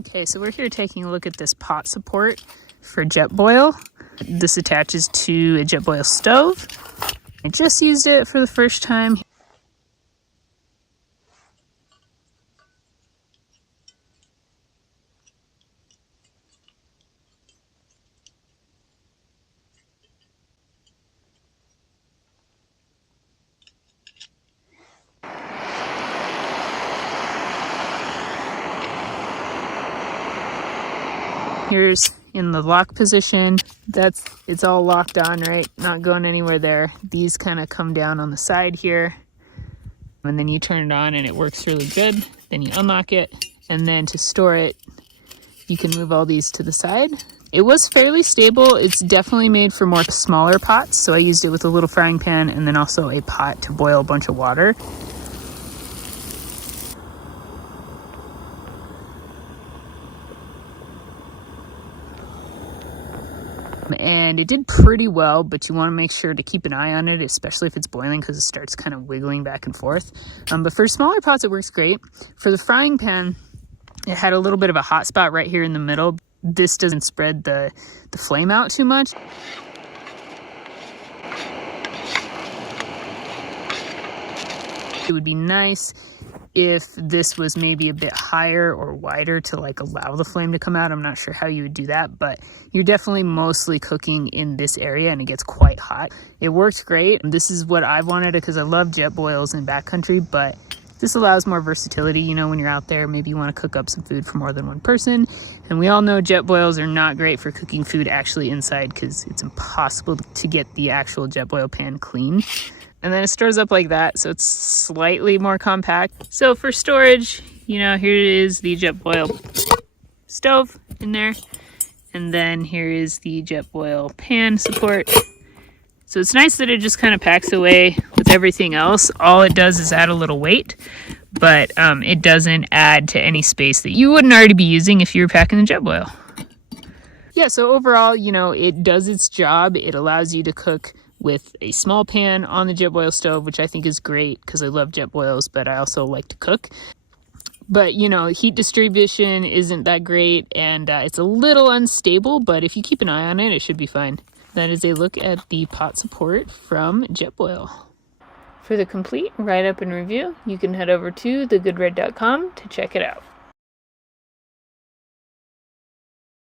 Okay, so we're here taking a look at this pot support for Jetboil. This attaches to a Jetboil stove. I just used it for the first time. Here's in the lock position. It's all locked on, right? Not going anywhere there. These kind of come down on the side here. And then you turn it on and it works really good. Then you unlock it. And then to store it, you can move all these to the side. It was fairly stable. It's definitely made for more smaller pots. So I used it with a little frying pan and then also a pot to boil a bunch of water. And it did pretty well, but you want to make sure to keep an eye on it, especially if it's boiling, because it starts kind of wiggling back and forth. But for smaller pots, it works great. For the frying pan, it had a little bit of a hot spot right here in the middle. This doesn't spread the flame out too much. It would be nice if this was maybe a bit higher or wider to like allow the flame to come out. I'm not sure how you would do that, but you're definitely mostly cooking in this area and it gets quite hot. It works great. This is what I wanted because I love Jetboils in backcountry, but this allows more versatility. You know, when you're out there, maybe you want to cook up some food for more than one person. And we all know Jetboils are not great for cooking food actually inside because it's impossible to get the actual Jetboil pan clean. And then it stores up like that, so it's slightly more compact. So for storage, you know, here is the Jetboil stove in there. And then here is the Jetboil pan support. So it's nice that it just kind of packs away with everything else. All it does is add a little weight, but it doesn't add to any space that you wouldn't already be using if you were packing the Jetboil. Yeah, so overall, you know, it does its job. It allows you to cook with a small pan on the Jetboil stove, which I think is great because I love Jetboils, but I also like to cook. But, you know, heat distribution isn't that great, and it's a little unstable, but if you keep an eye on it, it should be fine. That is a look at the pot support from Jetboil. For the complete write-up and review, you can head over to thegoodred.com to check it out.